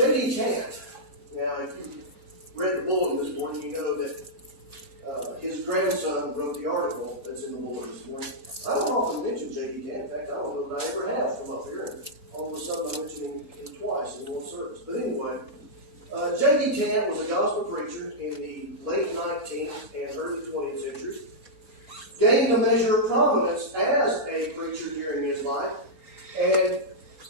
J.D. Tant. Now, if you read the bulletin this morning, you know that his grandson wrote the article that's in the bulletin this morning. I don't often mention J.D. Tant. In fact, I don't know that I ever have from up here. And all of a sudden, I'm mentioning him twice in one service. But anyway, J.D. Tant was a gospel preacher in the late 19th and early 20th centuries. Gained a measure of prominence as a preacher during his life. And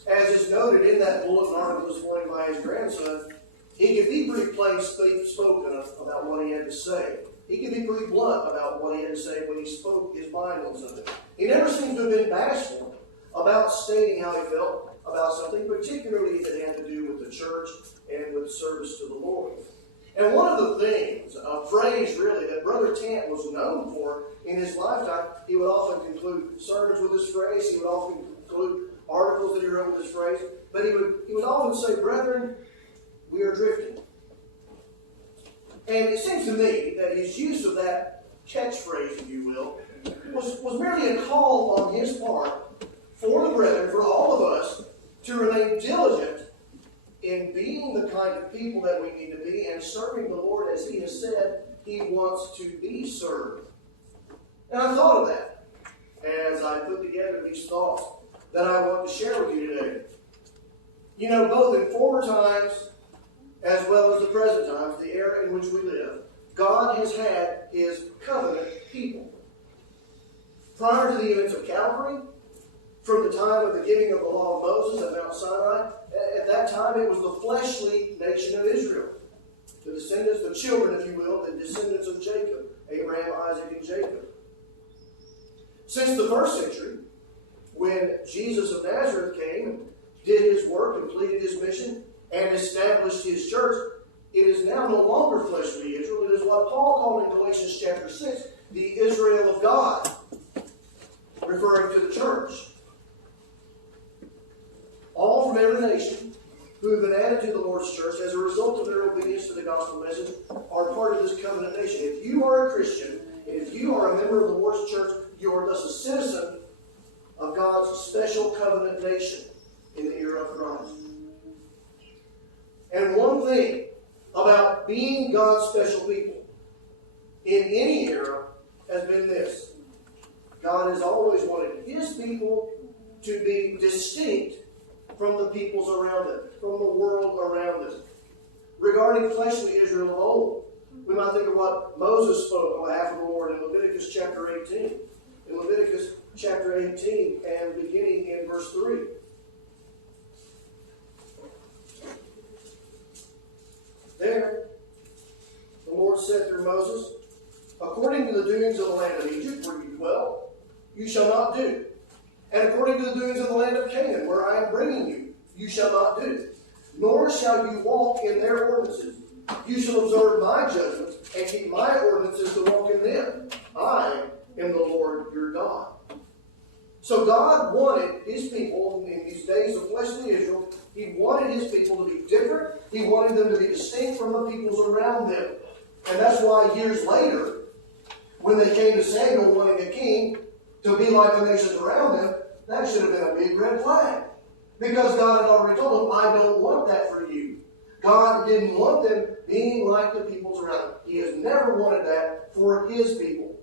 as is noted in that bulletin article this morning by his grandson, he could be pretty plain spoken about what he had to say. He could be pretty blunt about what he had to say when he spoke his mind on something. He never seems to have been bashful about stating how he felt about something, particularly if it had to do with the church and with service to the Lord. And one of the things, a phrase really, that Brother Tant was known for in his lifetime, he would often conclude sermons with this phrase. He would often conclude articles that he wrote with this phrase. But he would often say, "Brethren, we are drifting." And it seems to me that his use of that catchphrase, if you will, was merely a call on his part for the brethren, for all of us, to remain diligent in being the kind of people that we need to be and serving the Lord as he has said he wants to be served. And I thought of that as I put together these thoughts that I want to share with you today. You know, both in former times as well as the present times, the era in which we live, God has had his covenant people. Prior to the events of Calvary, from the time of the giving of the law of Moses at Mount Sinai, at that time it was the fleshly nation of Israel. The descendants, the children, if you will, the descendants of Jacob, Abraham, Isaac, and Jacob. Since the first century, when Jesus of Nazareth came and did his work, completed his mission, and established his church, it is now no longer fleshly Israel. It is what Paul called in Galatians chapter 6, the Israel of God, referring to the church. All from every nation who have been added to the Lord's church as a result of their obedience to the gospel message are part of this covenant nation. If you are a Christian, and if you are a member of the Lord's church, you are thus a citizen of God's special covenant nation in the era of Christ. And one thing about being God's special people in any era has been this. God has always wanted his people to be distinct from the peoples around them, from the world around them. Regarding fleshly Israel of old, we might think of what Moses spoke on behalf of the Lord in Leviticus chapter 18. In Leviticus chapter 18 and beginning in verse 3. There, the Lord said through Moses, "According to the doings of the land of Egypt, where you dwell, you shall not do. And according to the doings of the land of Canaan, where I am bringing you, you shall not do. Nor shall you walk in their ordinances. You shall observe my judgments and keep my ordinances to walk in them. I am the Lord your God." So God wanted his people in these days of fleshly Israel, he wanted his people to be different. He wanted them to be distinct from the peoples around them. And that's why years later, when they came to Samuel wanting a king to be like the nations around them, that should have been a big red flag. Because God had already told them, "I don't want that for you." God didn't want them being like the peoples around them. He has never wanted that for his people.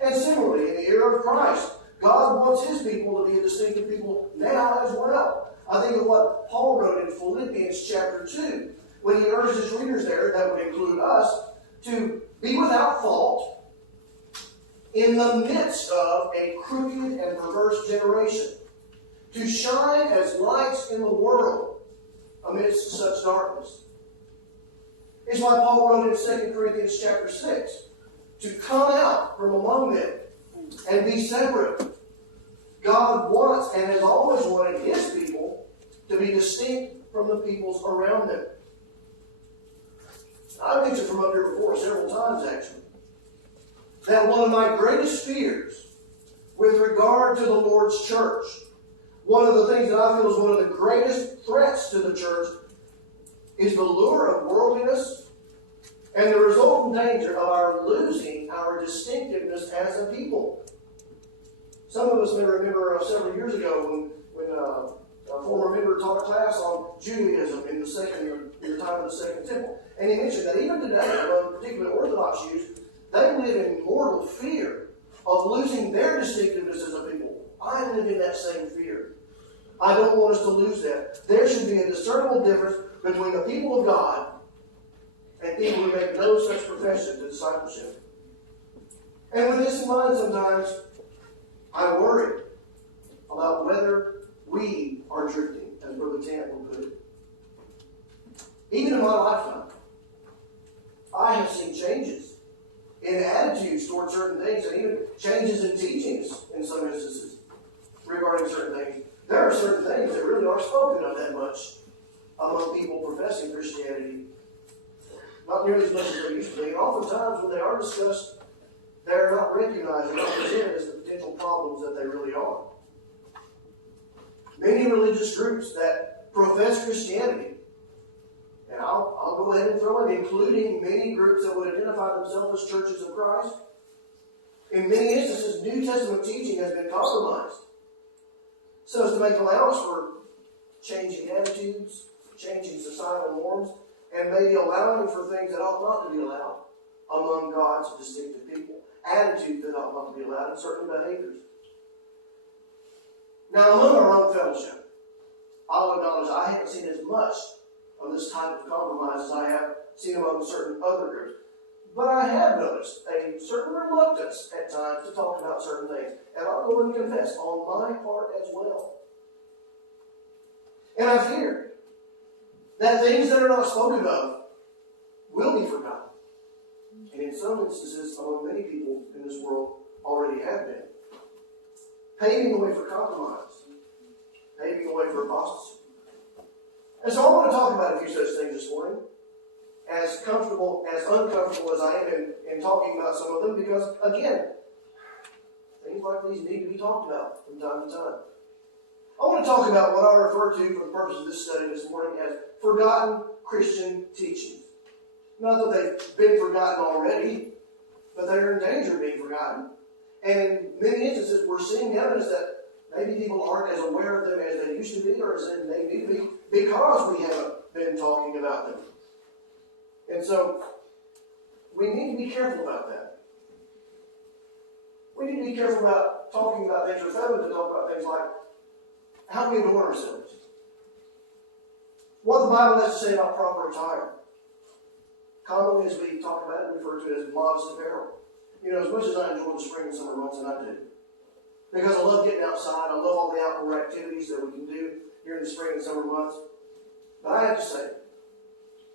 And similarly, in the era of Christ, God wants his people to be a distinctive people now as well. I think of what Paul wrote in Philippians chapter 2, when he urged his readers there, that would include us, to be without fault in the midst of a crooked and perverse generation, to shine as lights in the world amidst such darkness. It's why Paul wrote in 2 Corinthians chapter 6, to come out from among them and be separate. God wants and has always wanted his people to be distinct from the peoples around them. I've mentioned from up here before several times actually, that one of my greatest fears with regard to the Lord's church, one of the things that I feel is one of the greatest threats to the church, is the lure of worldliness and the resultant danger of our losing our distinctiveness as a people. Some of us may remember several years ago when A former member taught a class on Judaism in the time of the Second Temple. And he mentioned that even today, among particularly Orthodox Jews, they live in mortal fear of losing their distinctiveness as a people. I live in that same fear. I don't want us to lose that. There should be a discernible difference between the people of God and people who make no such profession to discipleship. And with this in mind, sometimes I worry about whether we are drifting, as Brother Tant would put it. Even in my lifetime, I have seen changes in attitudes toward certain things, and even changes in teachings in some instances regarding certain things. There are certain things that really aren't spoken of that much among people professing Christianity. Not nearly as much as they used to be. And oftentimes, when they are discussed, they're not recognized and not presented as the potential problems that they really are. Many religious groups that profess Christianity, and I'll go ahead and throw it, including many groups that would identify themselves as churches of Christ, in many instances, New Testament teaching has been compromised so as to make allowance for changing attitudes, changing societal norms, and maybe allowing for things that ought not to be allowed among God's distinctive people. Attitudes that ought not to be allowed, and certain behaviors. Now, among our own fellowship, I'll acknowledge I haven't seen as much of this type of compromise as I have seen among certain other groups. But I have noticed a certain reluctance at times to talk about certain things. And I'll go and confess, on my part as well. And I fear that things that are not spoken of will be forgotten. And in some instances, among many people in this world, already have been. Paving the way for compromise. Paving the way for apostasy. And so I want to talk about a few such things this morning. As uncomfortable as I am in talking about some of them, because, again, things like these need to be talked about from time to time. I want to talk about what I refer to for the purpose of this study this morning as forgotten Christian teachings. Not that they've been forgotten already, but they're in danger of being forgotten. And in many instances, we're seeing evidence that maybe people aren't as aware of them as they used to be, or as they need to be, because we haven't been talking about them. And so, we need to be careful about that. We need to be careful about talking about things, or failing to talk about things like how we adorn ourselves. What the Bible has to say about proper attire. Commonly, as we talk about it, we refer to it as modest apparel. You know, as much as I enjoy the spring and summer months, and I do, because I love getting outside, I love all the outdoor activities that we can do during the spring and summer months. But I have to say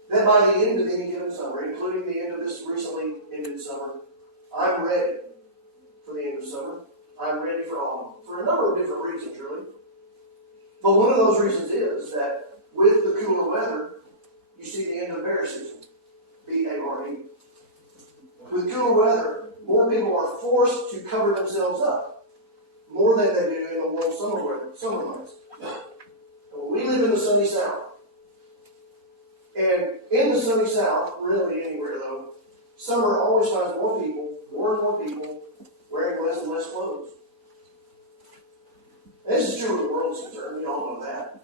that by the end of any given summer, including the end of this recently ended summer, I'm ready for the end of summer. I'm ready for autumn, for a number of different reasons, really. But one of those reasons is that with the cooler weather, you see the end of bear season. B-A-R-E. With cooler weather, more people are forced to cover themselves up more than they do in the warm summer months. We live in the sunny South. And in the sunny South, really anywhere though, summer always finds more and more people, wearing less and less clothes. This is true where the world is concerned. We all know that.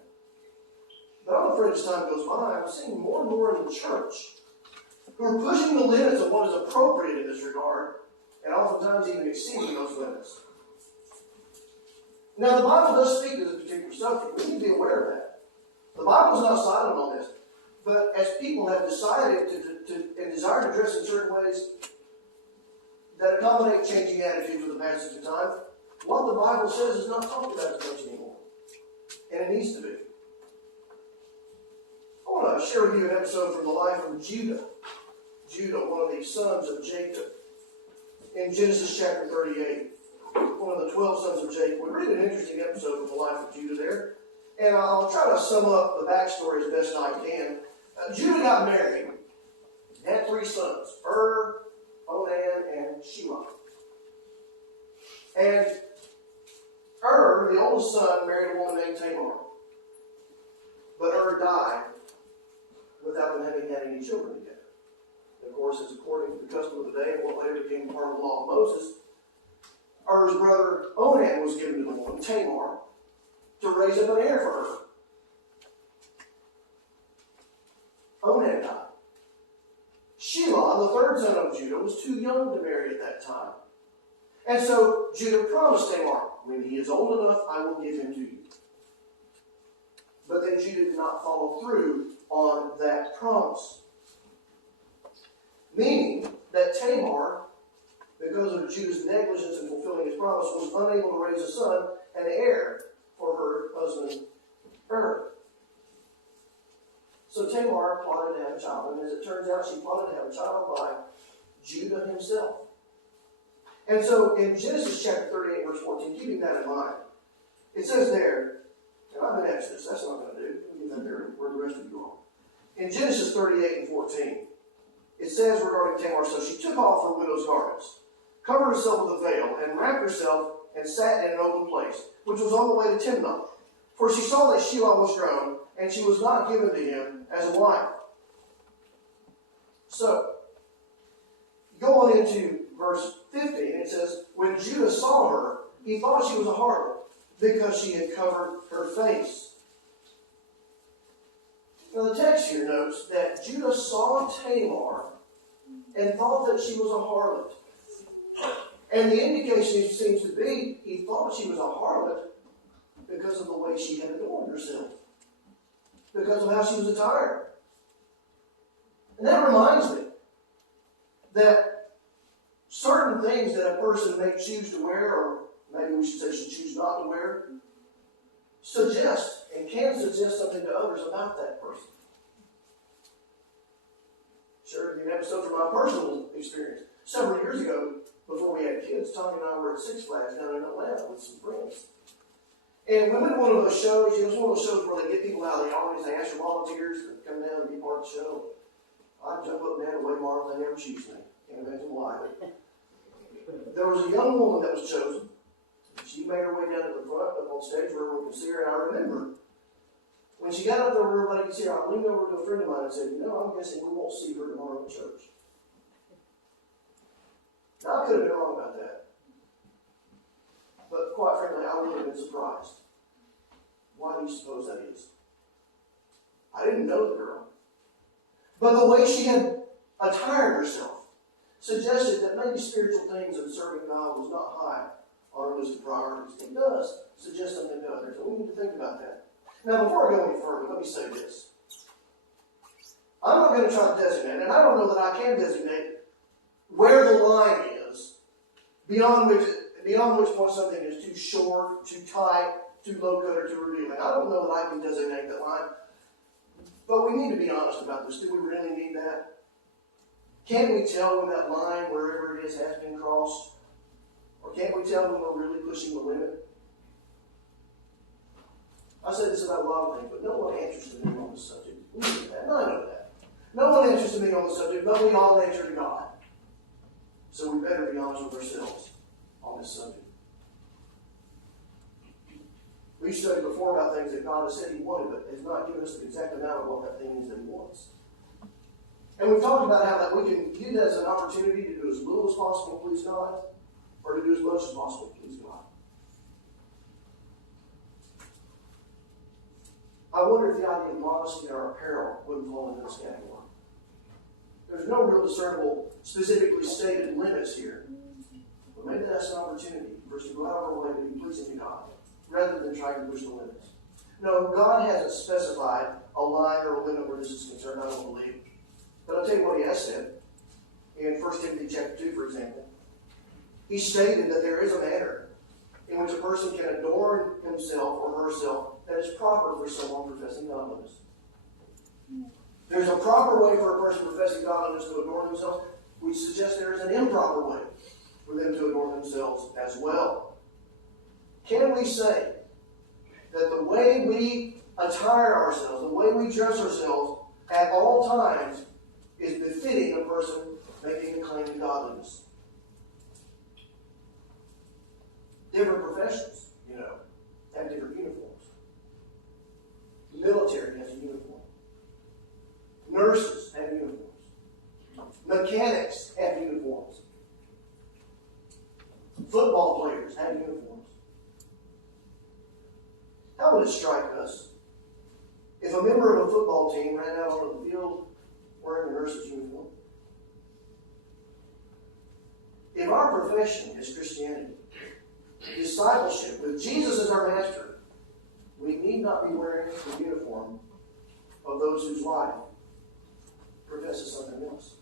But I'm afraid as time goes by, I'm seeing more and more in the church who are pushing the limits of what is appropriate in this regard, and oftentimes even exceeding those limits. Now, the Bible does speak to this particular subject. We need to be aware of that. The Bible is not silent on this. But as people have decided to and desire to dress in certain ways that accommodate changing attitudes with the passage of time, what the Bible says is not talked about as much anymore. And it needs to be. I want to share with you an episode from the life of Judah. Judah, one of the sons of Jacob. In Genesis chapter 38. One of the 12 sons of Jacob. We read an interesting episode of the life of Judah there. And I'll try to sum up the backstory as best I can. Judah got married. Had 3 sons. Onan, and Shelah. And the oldest son, married a woman named Tamar. But died without them having had any children together. And of course, as according to the custom of the day and what later became part of the law of Moses, Er's brother Onan was given to the woman, Tamar, to raise up an heir for her. Onan died. Shelah, the third son of Judah, was too young to marry at that time. And so Judah promised Tamar, when he is old enough, I will give him to you. But then Judah did not follow through on that promise. Meaning that Tamar, because of Judah's negligence in fulfilling his promise, was unable to raise a son and heir for her husband, Er. So Tamar plotted to have a child, and as it turns out, she plotted to have a child by Judah himself. And so in Genesis chapter 38, verse 14, keeping that in mind, it says there, and I'm in Exodus, that's what I'm going to do. We'll get that there where the rest of you are. In Genesis 38 and 14, it says regarding Tamar, so she took off her widow's garments, covered herself with a veil, and wrapped herself and sat in an open place, which was on the way to Timnah. For she saw that Shelah was grown, and she was not given to him as a wife. So, go on into verse 15, it says, when Judah saw her, he thought she was a harlot, because she had covered her face. Now the text here notes that Judah saw Tamar and thought that she was a harlot. And the indication seems to be he thought she was a harlot because of the way she had adorned herself, because of how she was attired. And that reminds me that certain things that a person may choose to wear, or maybe we should say should choose not to wear, suggest and can suggest something to others about that person. Sure, an episode from my personal experience. Several years ago, before we had kids, Tommy and I were at Six Flags down in Atlanta with some friends. And we went to one of those shows. It was one of those shows where they get people out of the audience, they ask for volunteers to come down and be part of the show. I jump up and down and wave them on, they never choose me. Can't imagine why. There was a young woman that was chosen. She made her way down to the front, up on stage where everyone could see her, and I remember when she got up there where everybody could see her, I leaned over to a friend of mine and said, I'm guessing we won't see her tomorrow in church. Now, I could have been wrong about that. But quite frankly, I would have been surprised. Why do you suppose that is? I didn't know the girl. But the way she had attired herself suggested that maybe spiritual things and serving God was not high on her list of priorities. It does suggest something to others, and we need to think about that. Now, before I go any further, let me say this. I'm not going to try to designate, and I don't know that I can designate where the line is beyond which point something is too short, too tight, too low cut, or too revealing. I don't know that I can designate that line. But we need to be honest about this. Do we really need that? Can't we tell when that line, wherever it is, has been crossed? Or can't we tell when we're really pushing the limit? I say this about a lot of things, but no one answers to me on this subject. We know that, and I know that. No one answers to me on the subject, but we all answer to God. So we better be honest with ourselves on this subject. We studied before about things that God has said He wanted, but has not given us the exact amount of what that thing is that He wants. And we've talked about how that we can use that as an opportunity to do as little as possible to please God, or to do as much as possible to please God. I wonder if the idea of modesty in our apparel wouldn't fall into this category. There's no real discernible, specifically stated limits here. But maybe that's an opportunity for us to go out of our way to be pleasing to God, rather than trying to push the limits. No, God hasn't specified a line or a limit where this is concerned, I don't believe. But I'll tell you what He has said. In 1 Timothy chapter 2, for example, He stated that there is a manner in which a person can adorn himself or herself that is proper for someone professing godliness. There's a proper way for a person professing godliness to adorn themselves. We suggest there is an improper way for them to adorn themselves as well. Can we say that the way we attire ourselves, the way we dress ourselves at all times is befitting a person making a claim to godliness? Different professions, have different uniforms. The military has a uniform. Nurses have uniforms. Mechanics have uniforms. Football players have uniforms. How how would it strike us if a member of a football team ran out onto the field wearing a nurse's uniform? If our profession is Christianity, discipleship with Jesus as our master, we need not be wearing the uniform of those whose life professes something else.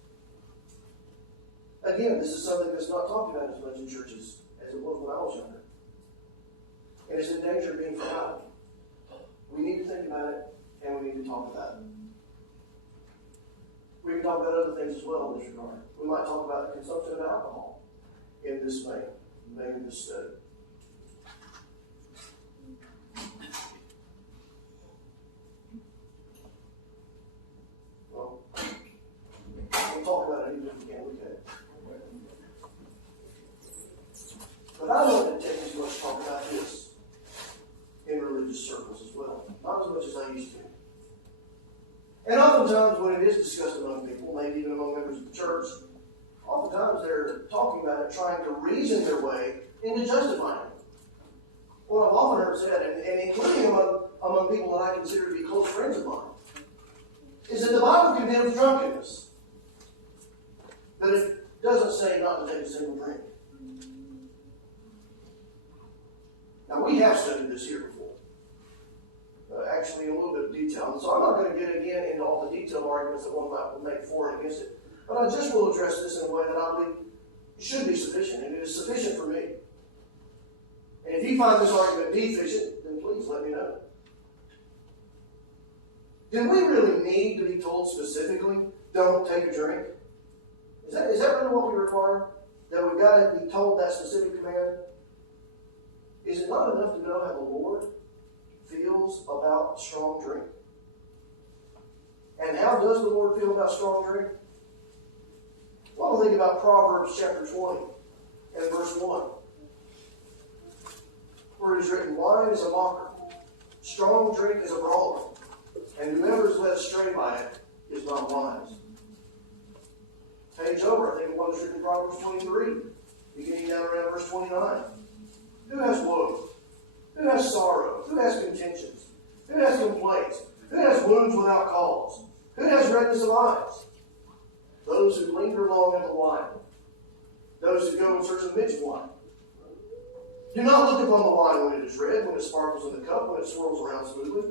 Again, this is something that's not talked about as much in churches as it was when I was younger. And it's in danger of being forgotten. We need to think about it, and we need to talk about it. We can talk about other things as well in this regard. We might talk about the consumption of alcohol in this vein of this study. Well, we'll talk about it even if we can't look at it. But I don't want to take as much talk about this in religious circles as well. Not as much as I used to. And oftentimes when it is discussed among people, maybe even among members of the church, oftentimes they're talking about it, trying to reason their way into justifying it. What I've often heard said, and including among people that I consider to be close friends of mine, is that the Bible condemns drunkenness. But it doesn't say not to take a single drink. Now, we have studied this here before, actually in a little bit of detail. And so I'm not going to get again into all the detailed arguments that one might make for and against it. But I just will address this in a way that I believe should be sufficient, and it is sufficient for me. And if you find this argument deficient, then please let me know. Do we really need to be told specifically, don't take a drink? Is that really what we require? That we've got to be told that specific command? Is it not enough to know how the Lord feels about strong drink? And how does the Lord feel about strong drink? Well, think about Proverbs chapter 20 and verse 1. Where it is written, wine is a mocker, strong drink is a brawler, and whoever is led astray by it is not wise. Page over, I think one is written in Proverbs 23, beginning down around verse 29. Who has woe? Who has sorrow? Who has contentions? Who has complaints? Who has wounds without cause? Who has redness of eyes? Those who linger long at the wine. Those who go in search of midge wine. Do not look upon the wine when it is red, when it sparkles in the cup, when it swirls around smoothly.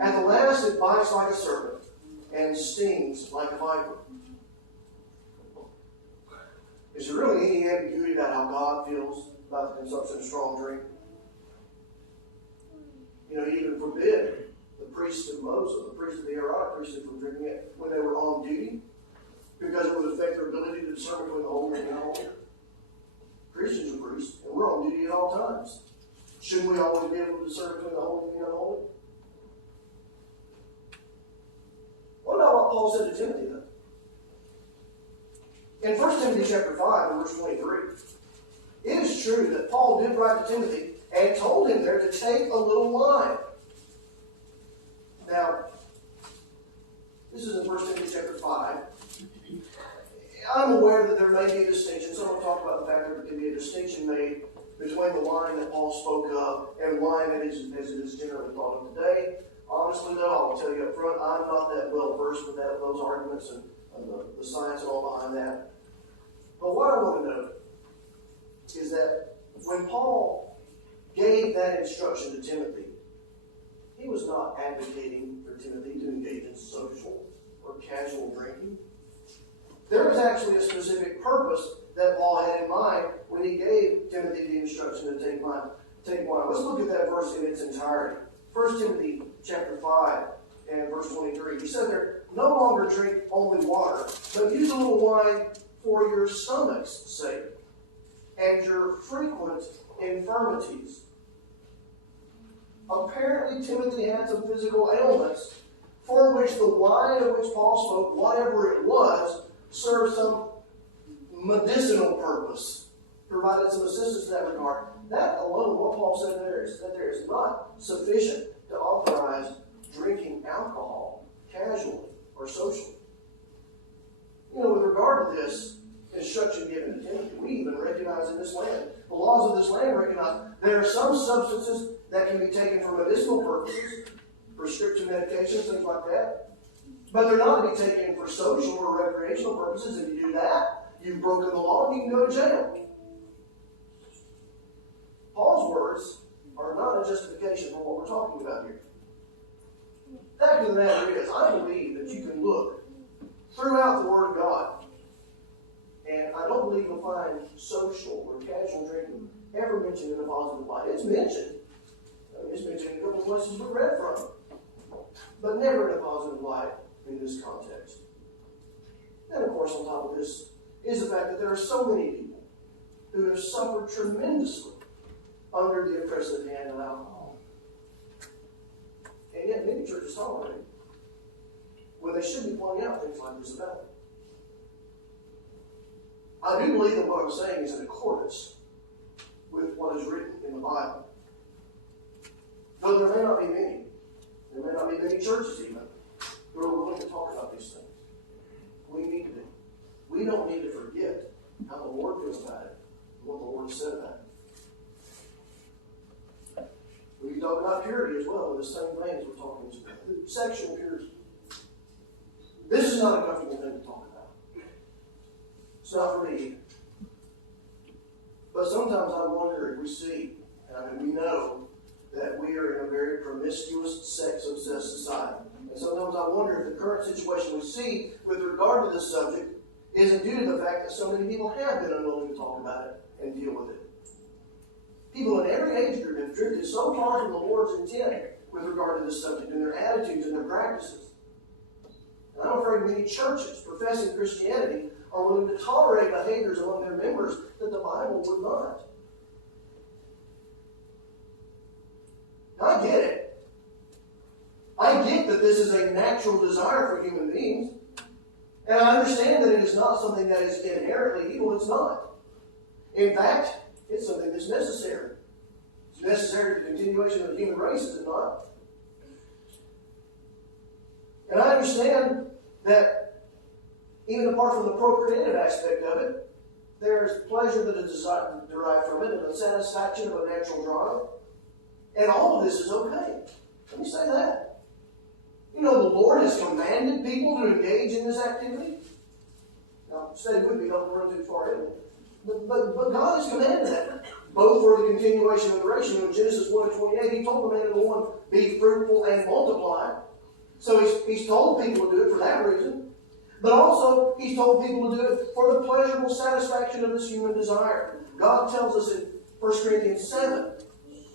At the last it bites like a serpent and stings like a viper. Is there really any ambiguity about how God feels about the consumption of strong drink? He even forbid the priests of Moses, the priests of the Aaronic priesthood, from drinking it when they were on duty, because it would affect their ability to discern between the holy and the unholy. Christians are priests, and we're on duty at all times. Shouldn't we always be able to discern between the holy and the unholy? What about what Paul said to Timothy, though? In 1 Timothy chapter 5 and verse 23, it is true that Paul did write to Timothy and told him there to take a little wine. Now, this is in 1 Timothy chapter 5. I'm aware that there may be a distinction. Someone talked about the fact that there can be a distinction made between the wine that Paul spoke of and wine as it is generally thought of today. Honestly, though, I will tell you up front, I'm not that well versed with those arguments and the science and all behind that. But what I want to note is that when Paul gave that instruction to Timothy, he was not advocating for Timothy to engage in social or casual drinking. There was actually a specific purpose that Paul had in mind when he gave Timothy the instruction to take wine. Let's look at that verse in its entirety. 1 Timothy chapter 5 and verse 23. He said there, no longer drink only water, but use a little wine for your stomach's sake and your frequent infirmities. Apparently, Timothy had some physical ailments for which the wine of which Paul spoke, whatever it was, served some medicinal purpose, provided some assistance in that regard. That alone, what Paul said there is that there is not sufficient to authorize drinking alcohol casually or socially. With regard to this instruction given to Timothy, we even recognize in this land, the laws of this land recognize there are some substances that can be taken for medicinal purposes, prescription medications, things like that. But they're not to be taken for social or recreational purposes. If you do that, you've broken the law and you can go to jail. Paul's words are not a justification for what we're talking about here. The fact of the matter is, I believe that you can look throughout the Word of God, and I don't believe you'll find social or casual drinking ever mentioned in a positive light. It's mentioned. It's mentioned in a couple of places we read from, but never in a positive light in this context. And of course, on top of this is the fact that there are so many people who have suffered tremendously under the oppressive hand of alcohol. And yet many churches tolerate it, when they should be pointing out things like this about it. I do believe that what I'm saying is in accordance with what is written in the Bible. Though there may not be many. There may not be many churches even who are willing to talk about these things. We need to be. We don't need to forget how the Lord feels about it and what the Lord said about it. We can talk about purity as well in the same vein as we're talking about sexual purity. This is not a comfortable thing to talk about. It's not for me either. But sometimes I wonder if we see, and we know, that we are in a very promiscuous, sex-obsessed society. And sometimes I wonder if the current situation we see with regard to this subject isn't due to the fact that so many people have been unwilling to talk about it and deal with it. People in every age group have drifted so far from the Lord's intent with regard to this subject and their attitudes and their practices. And I'm afraid many churches professing Christianity are willing to tolerate behaviors among their members that the Bible would not. I get it. I get that this is a natural desire for human beings. And I understand that it is not something that is inherently evil. It's not. In fact, it's something that's necessary. It's necessary to the continuation of the human race, is it not? And I understand that even apart from the procreative aspect of it, there's pleasure that is derived from it and the satisfaction of a natural drive. And all of this is okay. Let me say that. You know, the Lord has commanded people to engage in this activity. Now, stay with me, don't run too far in. But God has commanded that, both for the continuation of the race. In Genesis 1:28, He told the man and the woman, be fruitful and multiply. So He's told people to do it for that reason. But also, He's told people to do it for the pleasurable satisfaction of this human desire. God tells us in 1 Corinthians 7,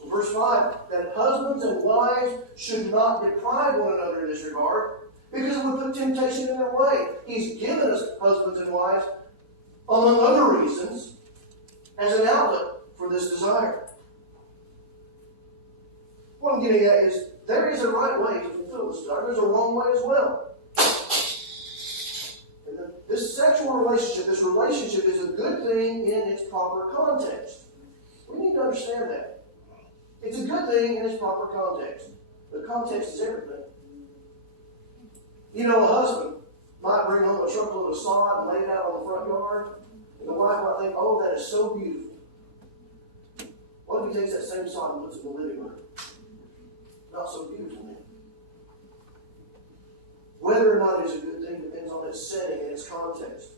verse 5, that husbands and wives should not deprive one another in this regard, because it would put temptation in their way. He's given us husbands and wives, among other reasons, as an outlet for this desire. What I'm getting at is, there is a right way to fulfill this desire. There's a wrong way as well. And this sexual relationship, this relationship is a good thing in its proper context. We need to understand that. It's a good thing in its proper context. The context is everything. You know, a husband might bring home a truckload of sod and lay it out on the front yard, and the wife might think, oh, that is so beautiful. What if he takes that same sod and puts it in the living room? Not so beautiful then. Whether or not it is a good thing depends on its setting and its context.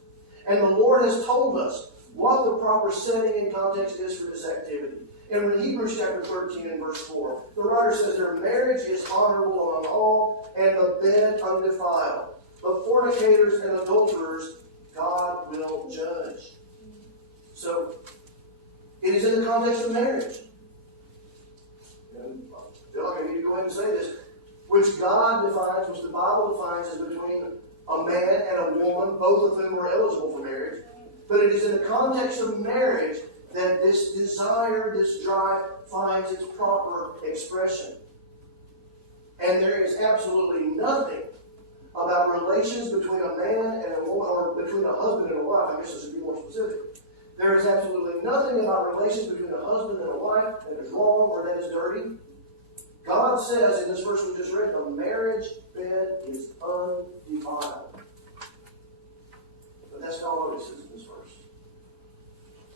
And the Lord has told us what the proper setting and context is for this activity. And in Hebrews chapter 13 and verse 4, the writer says their marriage is honorable among all, and the bed undefiled. But fornicators and adulterers God will judge. So, it is in the context of marriage. And I feel like I need to go ahead and say this. Which God defines, which the Bible defines as between a man and a woman, both of whom are eligible for marriage. But it is in the context of marriage that this desire, this drive, finds its proper expression. And there is absolutely nothing about relations between a man and a woman, or between a husband and a wife, I guess I should be more specific. There is absolutely nothing about relations between a husband and a wife that is wrong or that is dirty. God says in this verse we just read, the marriage bed is undefiled. But that's not what it says in this verse.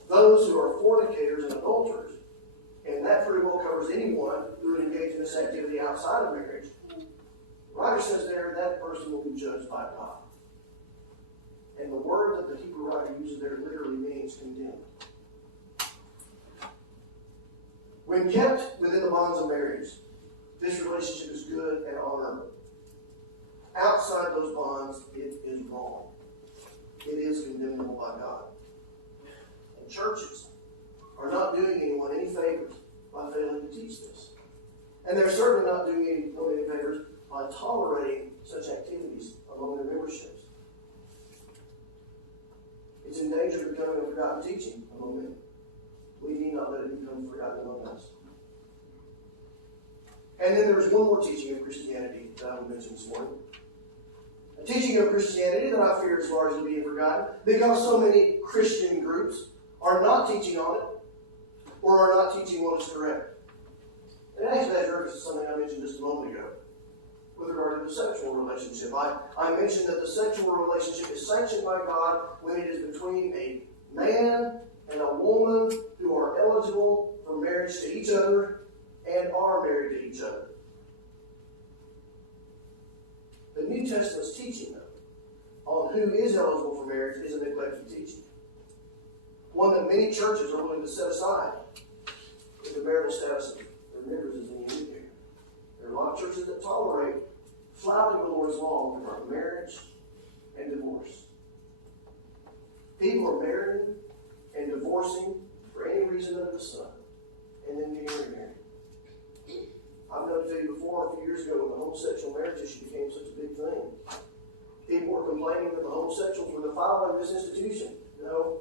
Those who are fornicators and adulterers And that pretty well covers anyone who would engage in this activity outside of marriage. The writer says there that person will be judged by God. And the word that the Hebrew writer uses there literally means condemned. When kept within the bonds of marriage, this relationship is good and honorable. Outside those bonds, it is wrong. It is condemnable by God. And churches are not doing anyone any favors by failing to teach this. And they're certainly not doing anyone any favors by tolerating such activities among their memberships. It's in danger of becoming a forgotten teaching among men. We need not let it become forgotten among us. And then there's one more teaching of Christianity that I will mention this morning. A teaching of Christianity that I fear is largely being forgotten because so many Christian groups are not teaching on it or are not teaching what is correct. And actually that refers to something I mentioned just a moment ago with regard to the sexual relationship. I mentioned that the sexual relationship is sanctioned by God when it is between a man and a woman who are eligible for marriage to each other and are married to each other. The New Testament's teaching, though, on who is eligible for marriage is a neglected teaching. One that many churches are willing to set aside if the marital status of their members is any indicator. There are a lot of churches that tolerate flouting the Lord's law with regard to marriage and divorce. People are marrying and divorcing for any reason under the sun, and then getting remarried. I've known to tell you before, a few years ago, when the homosexual marriage issue became such a big thing, people were complaining that the homosexuals were defiling this institution. No,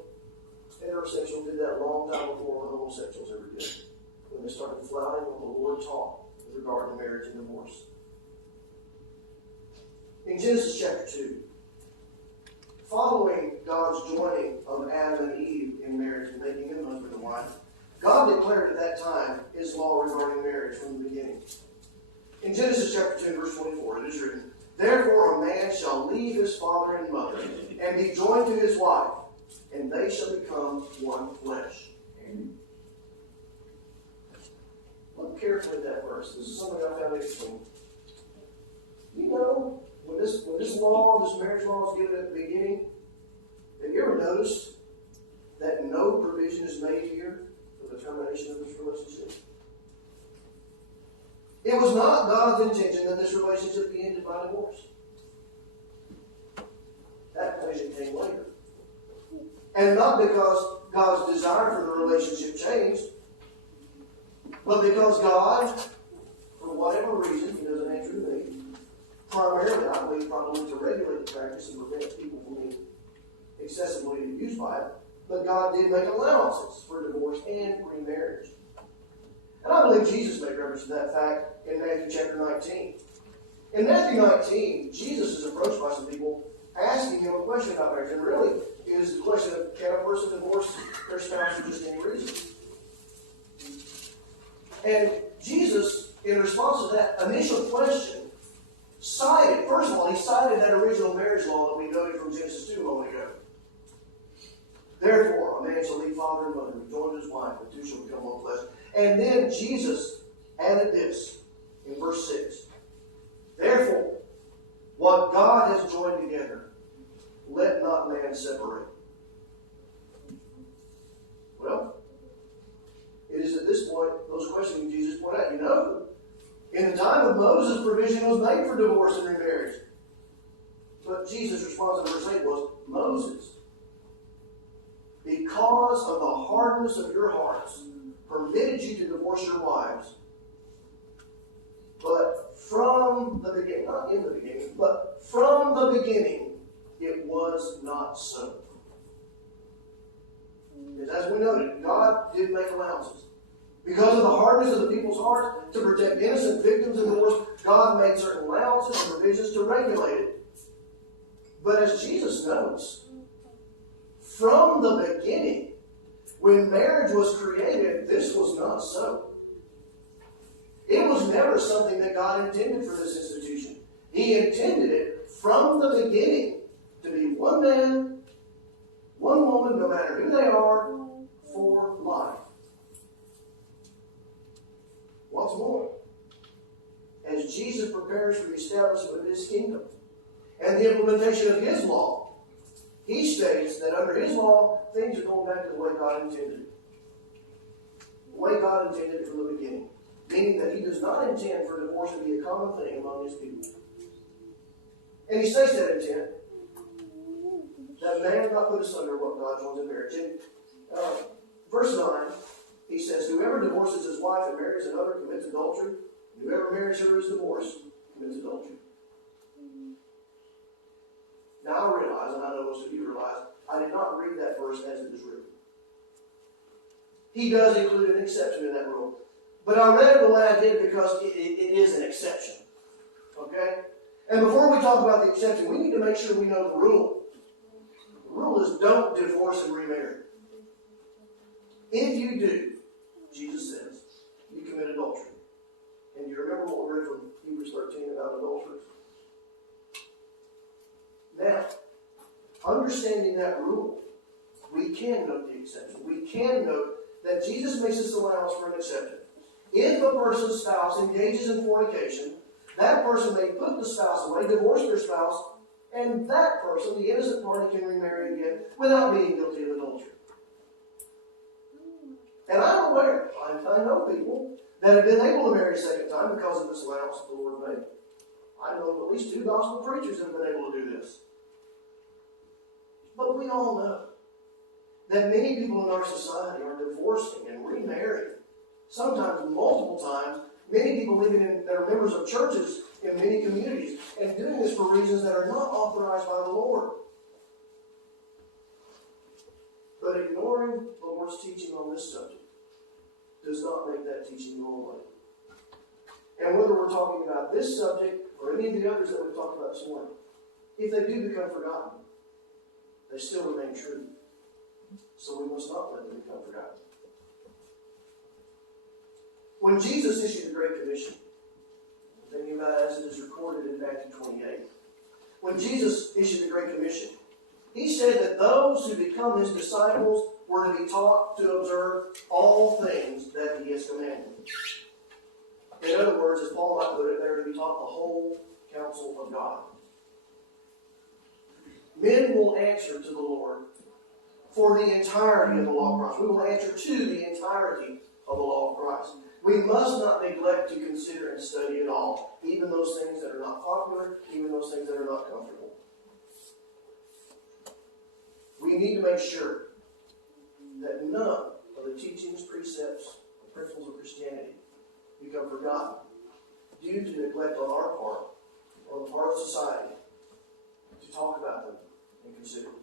heterosexuals did that a long time before the homosexuals ever did, when they started flouting what the Lord taught with regard to marriage and divorce. In Genesis chapter 2, following God's joining of Adam and Eve in marriage and making them husband and wife, God declared at that time His law regarding marriage from the beginning. In Genesis chapter 2, verse 24, it is written, "Therefore a man shall leave his father and mother, and be joined to his wife, and they shall become one flesh." Look carefully at that verse. This is something I found interesting. You know, when this marriage law is given at the beginning, have you ever noticed that no provision is made here for the termination of this relationship? It was not God's intention that this relationship be ended by divorce. That provision came later. And not because God's desire for the relationship changed, but because God, for whatever reason, He doesn't answer to me, primarily, I believe, probably to regulate the practice and prevent people from being excessively abused by it, but God did make allowances for divorce and remarriage. And I believe Jesus made reference to that fact in Matthew chapter 19. In Matthew 19, Jesus is approached by some people asking Him a question about marriage, and really it is the question of, can a person divorce their spouse for just any reason? And Jesus, in response to that initial question, first of all, He cited that original marriage law that we noted from Genesis 2 a moment ago. "Therefore, a man shall leave father and mother, and be joined to his wife, and the two shall become one flesh." And then Jesus added this in verse 6. "Therefore, what God has joined together, let not man separate." Well, it is at this point, those questions Jesus pointed out, in the time of Moses, provision was made for divorce and remarriage. But Jesus' response in verse 8 was, "Moses, because of the hardness of your hearts, permitted you to divorce your wives. But from the beginning, not in the beginning, but from the beginning, it was not so." Because as we noted, God did make allowances. Because of the hardness of the people's hearts to protect innocent victims of divorce, God made certain allowances and provisions to regulate it. But as Jesus notes, from the beginning, when marriage was created, this was not so. It was never something that God intended for this institution. He intended it from the beginning to be one man, one woman, no matter who they are, for life. What's more, as Jesus prepares for the establishment of His kingdom and the implementation of His law, He states that under His law, things are going back to the way God intended. The way God intended from the beginning. Meaning that He does not intend for divorce to be a common thing among His people. And He states that intent, that man not put asunder what God joins in marriage. In verse 9, He says, whoever divorces his wife and marries another commits adultery, and whoever marries her is divorced commits adultery. Now I realize, and I know most of you realize, I did not read that verse as it is written. He does include an exception in that rule. But I read it the way I did because it is an exception. Okay? And before we talk about the exception, we need to make sure we know the rule. The rule is don't divorce and remarry. If you do, Jesus says, you commit adultery. And you remember what we read from Hebrews 13 about adultery? Now, understanding that rule, we can note the exception. We can note that Jesus makes this allowance for an exception. If a person's spouse engages in fornication, that person may put the spouse away, divorce their spouse, and that person, the innocent party, can remarry again without being guilty of adultery. And I'm aware, I know people that have been able to marry a second time because of this allowance that the Lord made. I know of at least 2 gospel preachers that have been able to do this. But we all know that many people in our society are divorcing and remarrying, sometimes multiple times. Many people living that are members of churches in many communities, and doing this for reasons that are not authorized by the Lord. But ignoring the Lord's teaching on this subject does not make that teaching go away. And whether we're talking about this subject or any of the others that we've talked about this morning, if they do become forgotten, they still remain true. So we must not let them become forgotten. When Jesus issued the Great Commission, thinking about it as it is recorded in Matthew 28, when Jesus issued the Great Commission, He said that those who become His disciples were to be taught to observe all things that He has commanded. In other words, as Paul might put it, they are to be taught the whole counsel of God. Men will answer to the Lord for the entirety of the law of Christ. We will answer to the entirety of the law of Christ. We must not neglect to consider and study it all, even those things that are not popular, even those things that are not comfortable. We need to make sure that none of the teachings, precepts, and principles of Christianity become forgotten due to neglect on our part or on the part of society to talk about them and consider them.